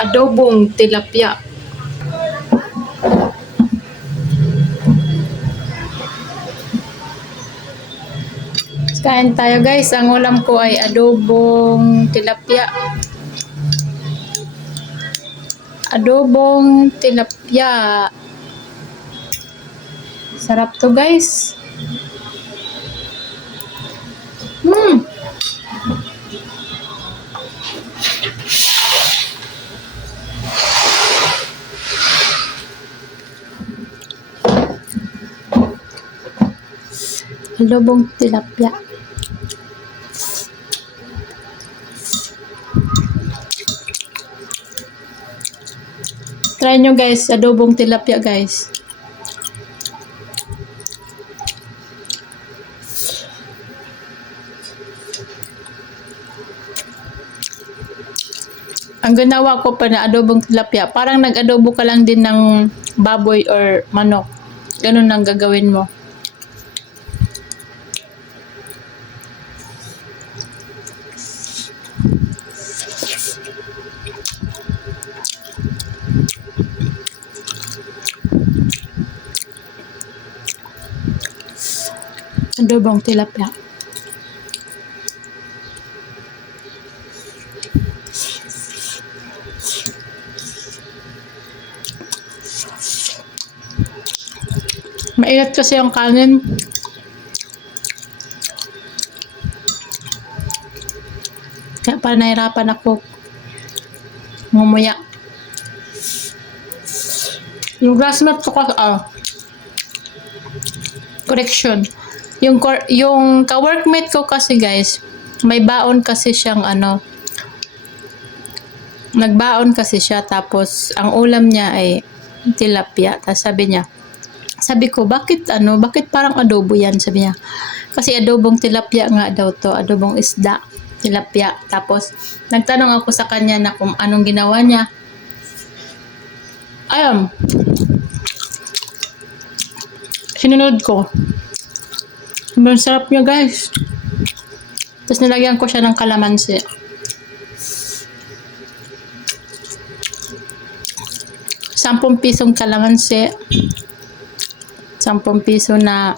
Adobong tilapia. Kain tayo guys. Ang ulam ko ay adobong tilapia. Adobong tilapia. Sarap to guys. Adobong tilapia. Try nyo guys, adobong tilapia guys. Ang ginawa ko pa na adobong tilapia, parang nag-adobo ka lang din ng baboy or manok. Ganun ang gagawin mo. Adobong tilapia. Maingat kasi yung kanin. Kaya pa nahirapan ako ngumuya. Yung grassmat ko correction. Yung ka-workmate ko kasi guys, may baon kasi siyang nagbaon kasi siya, tapos ang ulam niya ay tilapia. Tapos sabi ko, bakit parang adobo yan? Sabi niya, kasi adobong tilapia nga daw to, adobong isda, tilapia. Tapos nagtanong ako sa kanya na kung anong ginawa niya. Ayun, sinunod ko. Sobrang sarap niya guys. Tapos nilagyan ko siya ng kalamansi. ₱10 kalamansi. 10 piso na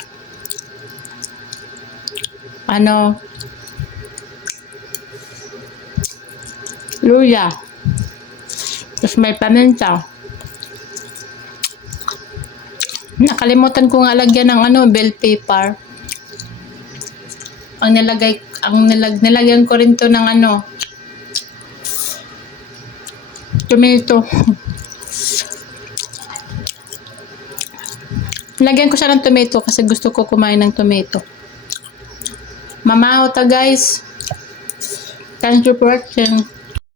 luya. Tapos may paminta. Nakalimutan ko nga lagyan ng bell pepper. Nilagyan ko rin to ng tomato. Lagyan ko siya ng tomato kasi gusto ko kumain ng tomato. Mamaho ta guys. Thank you for watching.